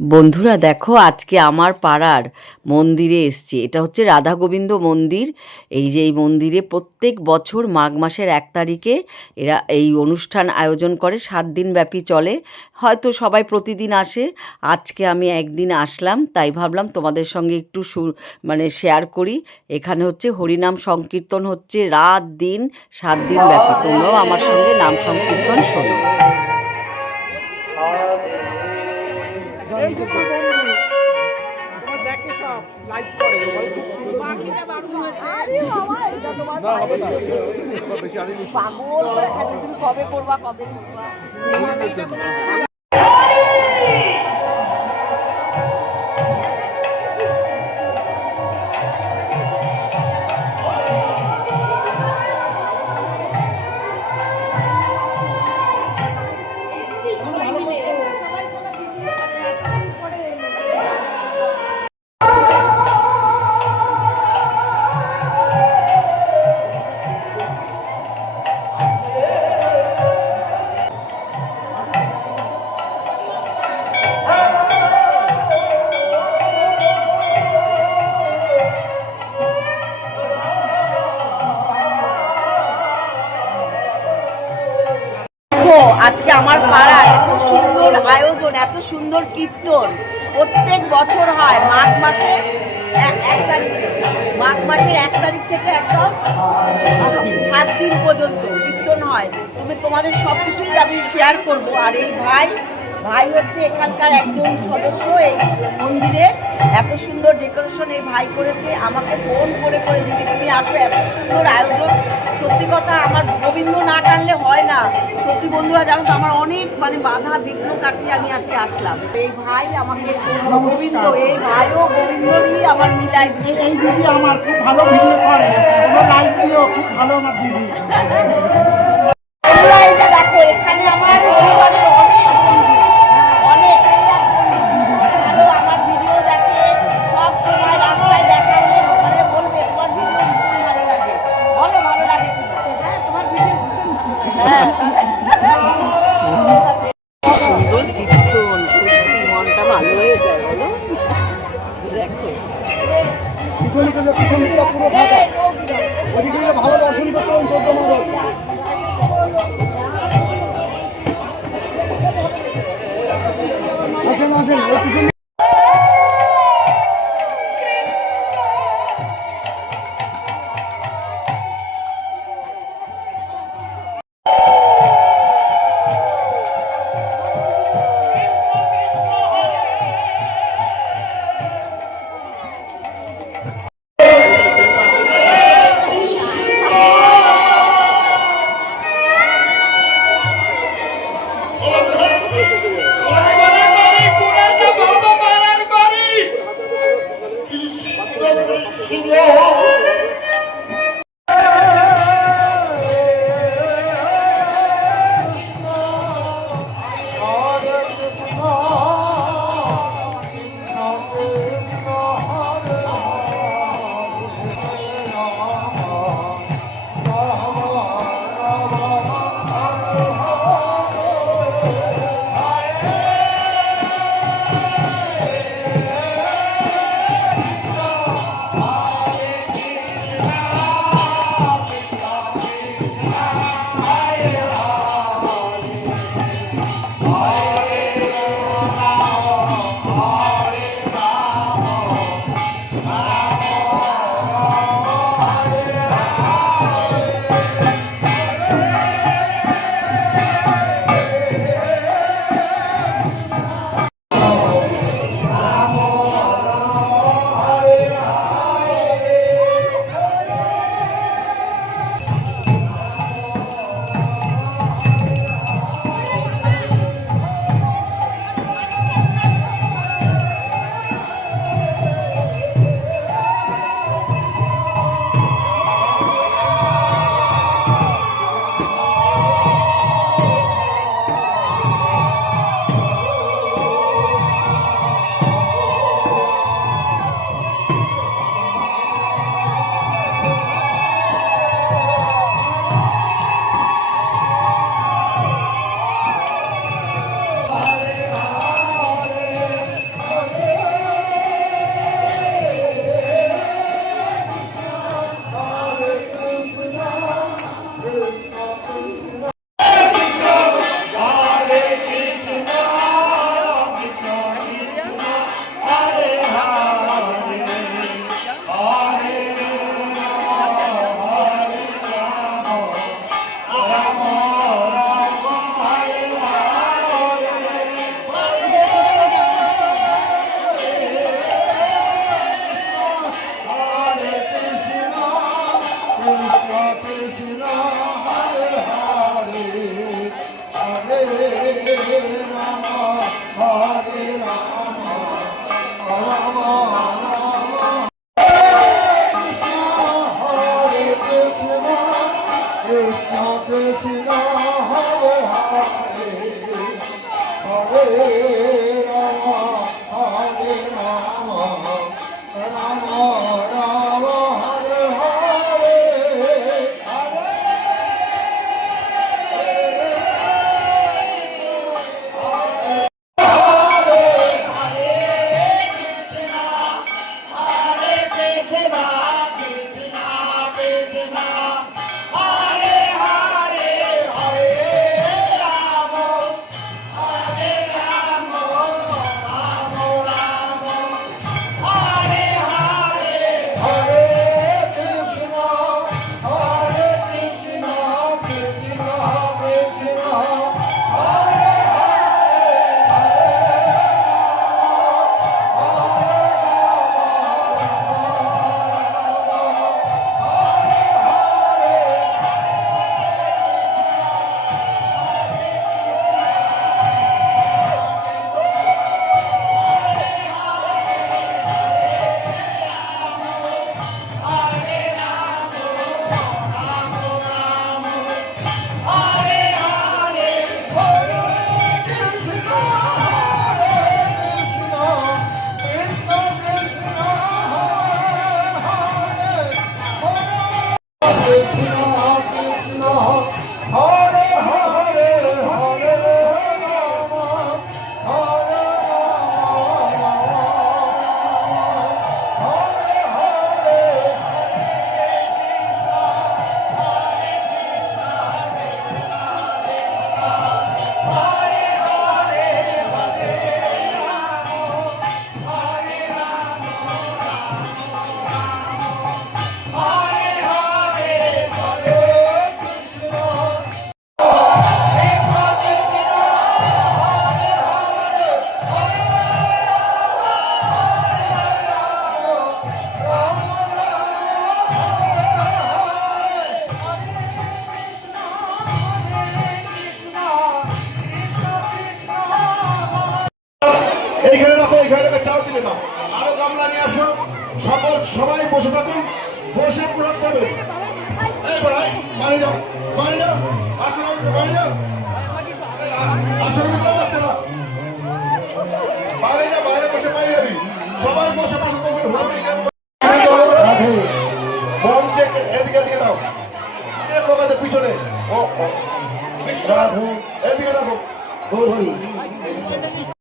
বন্ধুরা দেখো, আজকে আমার পাড়ার মন্দিরে এসছি। এটা হচ্ছে রাধা গোবিন্দ মন্দির। এই যে এই মন্দিরে প্রত্যেক বছর মাঘ মাসের ১ তারিখে এরা এই অনুষ্ঠান আয়োজন করে, ৭ দিন ব্যাপী চলে। হয়তো সবাই প্রতিদিন আসে, আজকে আমি একদিন আসলাম, তাই ভাবলাম তোমাদের সঙ্গে একটু শেয়ার করি। এখানে হচ্ছে হরিনাম সংকীর্তন হচ্ছে রাত দিন ৭ দিন ব্যাপী। তোমরাও আমার সঙ্গে নাম সংকীর্তন শোনো। এই যে কি বন্ধু তোমার দেখে সব লাইক করে বলে খুব সুন্দর পাখিটা দারুণ হয়েছে। আরে বাবা, এটা তোমার পাগল করে খালি তুমি কবে করবা কবে করবা। আজকে আমার পাড়ায় এত সুন্দর আয়োজন, এত সুন্দর কীর্তন প্রত্যেক বছর হয় মাঘ মাসের ১ তারিখ। মাঘ মাসের ১ তারিখ থেকে একদম ৭ দিন পর্যন্ত কীর্তন হয়। তোমাদের সব কিছুই আমি শেয়ার করব। আর এই ভাই হচ্ছে এখানকার একজন সদস্য এই মন্দিরের। এত সুন্দর ডেকোরেশন এই ভাই করেছে, আমাকে ফোন করে দিদি তুমি আসো, এত সুন্দর আয়োজন। সত্যি কথা, আমার গোবিন্দ না টানলে হয় না। সত্যি বন্ধুরা জানো তো, আমার অনেক বাধা বিঘ্ন কাটিয়ে আমি আজকে আসলাম। এই ভাই আমাকে গোবিন্দ, এই ভাইও গোবিন্দরই আমার মিলাই দিচ্ছে। এই দিদি আমার খুব ভালো ভিডিও করে, তোমরা লাইক দিও, খুব ভালো আমার দিদি। বন্ধুরা এই যে দেখো, এখানে আমার পরিবারের অনেক বন্ধু, অনেক ভালো আমার ভিডিও দেখে। সব সময় রাস্তায় দেখা হলে বলবে তোমার ভিডিও ভীষণ ভালো লাগে। ভালো লাগে খুব। হ্যাঁ, তোমার ভিডিও ভীষণ ভালো লাগে। হ্যাঁ, সুন্দর কীর্তন, সত্যি মনটা ভালো হয়ে যায় বলো। দেখো পিছন দিকটা পুরো ফাঁকা, ওদিকে গেলে ভালো দর্শন করতে পারেন ১৪ নম্বর। আসেন ওই পিছন বসে থাকুন, বসে পুরো করবে। এই ভাই মারি যাও, মারি যাও, আসলে মারি যাও, আসলে বাচ্চা না, বাইরে যা, বাইরে বসে পাই যাবি, সবাই বসে বসে মঞ্চে এদিকে এদিকে দাও, পিছনে এদিকে রাখো,